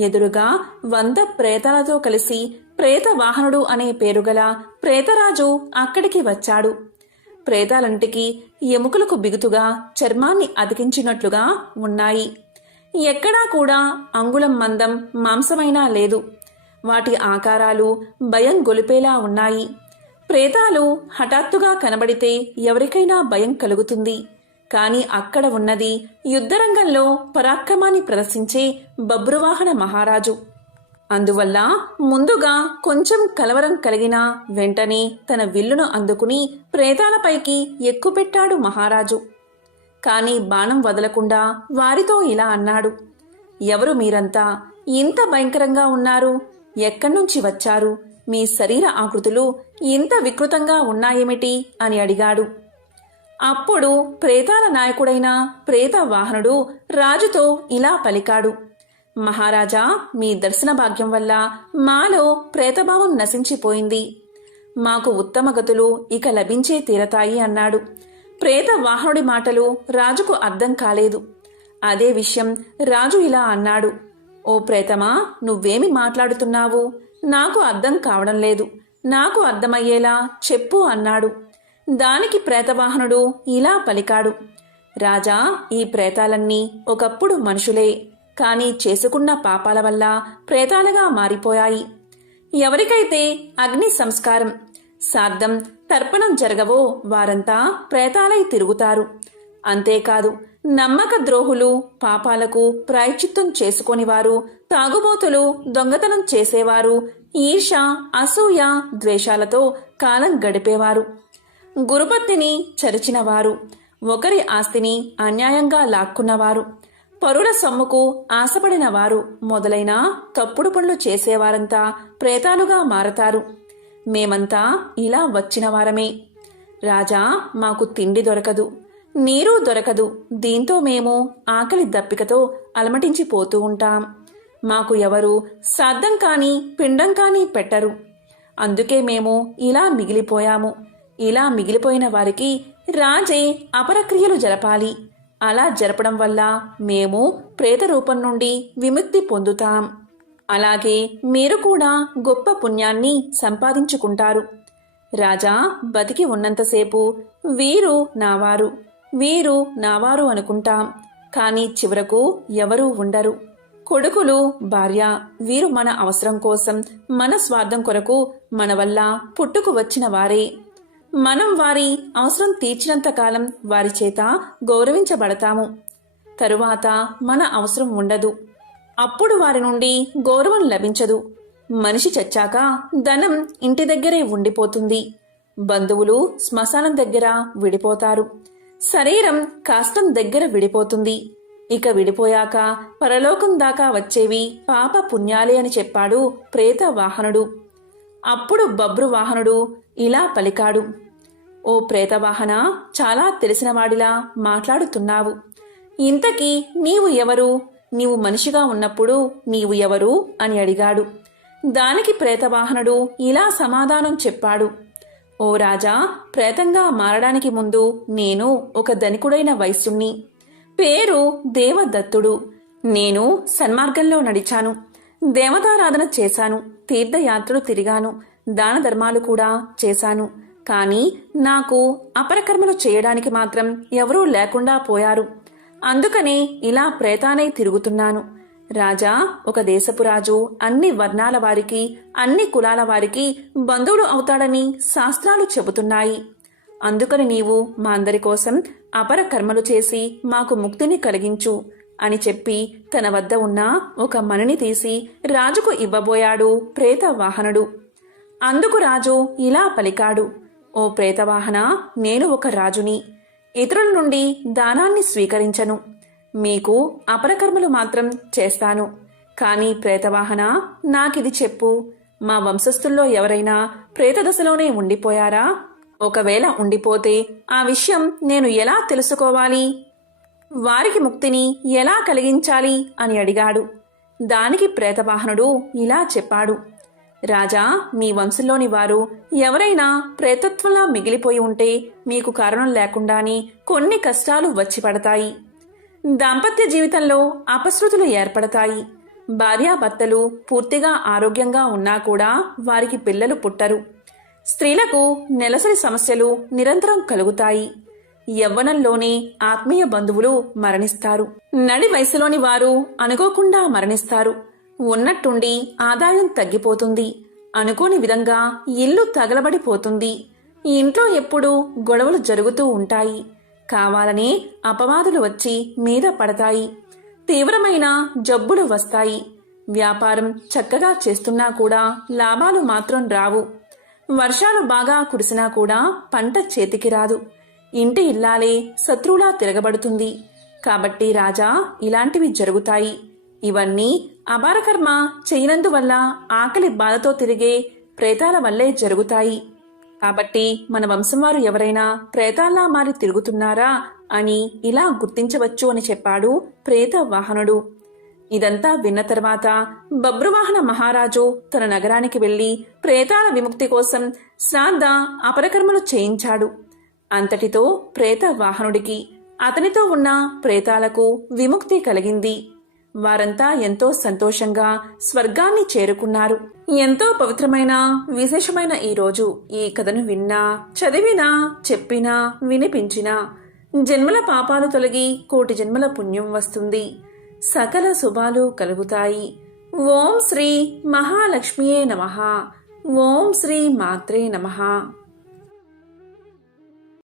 ఎదురుగా 100 ప్రేతాలతో కలిసి ప్రేత వాహనుడు అనే పేరుగల ప్రేతరాజు అక్కడికి వచ్చాడు. ప్రేతాలంటికి ఎముకలకు బిగుతుగా చర్మాన్ని అతికించినట్లుగా ఉన్నాయి. ఎక్కడా కూడా అంగుళం మందం మాంసమైనా లేదు. వాటి ఆకారాలు భయం గొలిపేలా ఉన్నాయి. ప్రేతాలు హఠాత్తుగా కనబడితే ఎవరికైనా భయం కలుగుతుంది. కాని అక్కడ ఉన్నది యుద్ధరంగంలో పరాక్రమాన్ని ప్రదర్శించే బబ్రువాహన మహారాజు. అందువల్ల ముందుగా కొంచెం కలవరం కలిగినా వెంటనే తన విల్లును అందుకుని ప్రేతాలపైకి ఎక్కుపెట్టాడు మహారాజు. కాని బాణం వదలకుండా వారితో ఇలా అన్నాడు. ఎవరు మీరంతా? ఇంత భయంకరంగా ఉన్నారు. ఎక్కడ్నుంచి వచ్చారు? మీ శరీర ఆకృతులు ఇంత వికృతంగా ఉన్నాయేమిటి అని అడిగాడు. అప్పుడు ప్రేతాల నాయకుడైన ప్రేత వాహనుడు రాజుతో ఇలా పలికాడు. మహారాజా, మీ దర్శన భాగ్యం వల్ల మాలో ప్రేతభావం నశించిపోయింది. మాకు ఉత్తమ గతులు ఇక లభించే తీరతాయి అన్నాడు. ప్రేత వాహనుడి మాటలు రాజుకు అర్థం కాలేదు. అదే విషయం రాజు ఇలా అన్నాడు. ఓ ప్రేతమా, నువ్వేమి మాట్లాడుతున్నావు? నాకు అర్థం కావడం లేదు. నాకు అర్థమయ్యేలా చెప్పు అన్నాడు. దానికి ప్రేతవాహనుడు ఇలా పలికాడు. రాజా, ఈ ప్రేతాలన్నీ ఒకప్పుడు మనుషులే, కాని చేసుకున్న పాపాల వల్ల ప్రేతాలుగా మారిపోయాయి. ఎవరికైతే అగ్ని సంస్కారం, శ్రాద్ధం, తర్పణం జరగవో వారంతా ప్రేతాలై తిరుగుతారు. అంతేకాదు నమ్మక ద్రోహులు, పాపాలకు ప్రాయశ్చిత్తం చేసుకొనివారు, తాగుబోతులు, దొంగతనం చేసేవారు, ఈర్ష, అసూయ, ద్వేషాలతో కాలం గడిపేవారు, గురుపత్నిని చరిచినవారు, ఒకరి ఆస్తిని అన్యాయంగా లాక్కున్నవారు, పరుల సొమ్ముకు ఆశపడిన వారు మొదలైన తప్పుడు పనులు చేసేవారంతా ప్రేతాలుగా మారతారు. మేమంతా ఇలా వచ్చిన వారమే. రాజా, మాకు తిండి దొరకదు, నీరు దొరకదు. దీంతో మేము ఆకలి దప్పికతో అలమటించిపోతూ ఉంటాం. మాకు ఎవరు శ్రాద్ధం కానీ పిండం కానీ పెట్టరు. అందుకే మేము ఇలా మిగిలిపోయాము. ఇలా మిగిలిపోయిన వారికి రాజే అపరక్రియలు జరపాలి. అలా జరపడం వల్ల మేము ప్రేత రూపం నుండి విముక్తి పొందుతాం. అలాగే మీరు కూడా గొప్ప పుణ్యాన్ని సంపాదించుకుంటారు. రాజా, బతికి ఉన్నంతసేపు వీరు నావారు, వీరు నావారు అనుకుంటాం. కానీ చివరకు ఎవరూ ఉండరు. కొడుకులు, భార్య వీరు మన అవసరం కోసం, మన స్వార్థం కొరకు మన వల్ల పుట్టుకు వచ్చిన వారే. మనం వారి అవసరం తీర్చినంత కాలం వారి చేత గౌరవించబడతాము. తరువాత మన అవసరం ఉండదు. అప్పుడు వారి నుండి గౌరవం లభించదు. మనిషి చచ్చాక ధనం ఇంటి దగ్గరే ఉండిపోతుంది. బంధువులు శ్మశానం దగ్గర విడిపోతారు. శరీరం కాష్టం దగ్గర విడిపోతుంది. ఇక విడిపోయాక పరలోకం దాకా వచ్చేవి పాప పుణ్యాలే అని చెప్పాడు ప్రేత వాహనుడు. అప్పుడు బబ్రు వాహనుడు ఇలా పలికాడు: ఓ ప్రేతవాహన, చాలా తెలిసినవాడిలా మాట్లాడుతున్నావు. ఇంతకీ నీవు ఎవరు? నీవు మనిషిగా ఉన్నప్పుడు నీవు ఎవరు అని అడిగాడు. దానికి ప్రేతవాహనుడు ఇలా సమాధానం చెప్పాడు: ఓ రాజా, ప్రేతంగా మారడానికి ముందు నేను ఒక ధనికుడైన వైశ్యుణ్ణి. పేరు దేవదత్తుడు. నేను సన్మార్గంలో నడిచాను, దేవతారాధన చేశాను, తీర్థయాత్రలు తిరిగాను, దాన ధర్మాలు కూడా చేశాను. కానీ నాకు అపరకర్మలు చేయడానికి మాత్రం ఎవరూ లేకుండా పోయారు. అందుకనే ఇలా ప్రేతానై తిరుగుతున్నాను. రాజా, ఒక దేశపు రాజు అన్ని వర్ణాల వారికి, అన్ని కులాల వారికి బంధువుడు అవుతాడని శాస్త్రాలు చెబుతున్నాయి. అందుకని నీవు మా అందరి కోసం అపర కర్మలు చేసి మాకు ముక్తిని కలిగించు అని చెప్పి తన వద్ద ఉన్న ఒక మణిని తీసి రాజుకు ఇవ్వబోయాడు ప్రేతవాహనుడు. అందుకు రాజు ఇలా పలికాడు: ఓ ప్రేతవాహన, నేను ఒక రాజుని. ఇతరుల నుండి దానాన్ని స్వీకరించను. మీకు అపరకర్మలు మాత్రం చేస్తాను. కానీ ప్రేతవాహన, నాకిది చెప్పు, మా వంశస్థుల్లో ఎవరైనా ప్రేతదశలోనే ఉండిపోయారా? ఒకవేళ ఉండిపోతే ఆ విషయం నేను ఎలా తెలుసుకోవాలి? వారికి ముక్తిని ఎలా కలిగించాలి అని అడిగాడు. దానికి ప్రేతవాహనుడు ఇలా చెప్పాడు: రాజా, మీ వంశంలోని వారు ఎవరైనా ప్రేతత్వంలా మిగిలిపోయి ఉంటే మీకు కారణం లేకుండానే కొన్ని కష్టాలు వచ్చి పడతాయి. దాంపత్య జీవితంలో అపశృతులు ఏర్పడతాయి. భార్యాభర్తలు పూర్తిగా ఆరోగ్యంగా ఉన్నా కూడా వారికి పిల్లలు పుట్టరు. స్త్రీలకు నెలసరి సమస్యలు నిరంతరం కలుగుతాయి. యవ్వనంలోనే ఆత్మీయ బంధువులు మరణిస్తారు. నడి వయసులోని వారు అనుకోకుండా మరణిస్తారు. ఉన్నట్టుండి ఆదాయం తగ్గిపోతుంది. అనుకోని విధంగా ఇల్లు తగలబడిపోతుంది. ఇంట్లో ఎప్పుడూ గొడవలు జరుగుతూ ఉంటాయి. కావాలనే అపవాదులు వచ్చి మీద పడతాయి. తీవ్రమైన జబ్బులు వస్తాయి. వ్యాపారం చక్కగా చేస్తున్నా కూడా లాభాలు మాత్రం రావు. వర్షాలు బాగా కురిసినా కూడా పంట చేతికి రాదు. ఇంటి ఇల్లాలే శత్రువులా తిరగబడుతుంది. కాబట్టి రాజా, ఇలాంటివి జరుగుతాయి. ఇవన్నీ అపారకర్మ చేయనందువల్ల ఆకలి బాధతో తిరిగే ప్రేతాల వల్లే జరుగుతాయి. కాబట్టి మన వంశం వారు ఎవరైనా ప్రేతాల్లా మారి తిరుగుతున్నారా అని ఇలా గుర్తించవచ్చు అని చెప్పాడు ప్రేతవాహనుడు. ఇదంతా విన్న తర్వాత బబ్రువాహన మహారాజు తన నగరానికి వెళ్లి ప్రేతాల విముక్తి కోసం శ్రాద్ధ అపరకర్మలు చేయించాడు. అంతటితో ప్రేతవాహనుడికి, అతనితో ఉన్న ప్రేతాలకు విముక్తి కలిగింది. వారంతా ఎంతో సంతోషంగా స్వర్గాన్ని చేరుకున్నారు. ఎంతో పవిత్రమైన విశేషమైన ఈ రోజు ఈ కథను విన్నా, చదివినా, చెప్పినా, వినిపించినా జన్మల పాపాలు తొలగి కోటి జన్మల పుణ్యం వస్తుంది. సకల శుభాలు కలుగుతాయి. ఓం శ్రీ మహాలక్ష్మియే నమః. ఓం శ్రీ మాత్రే నమః.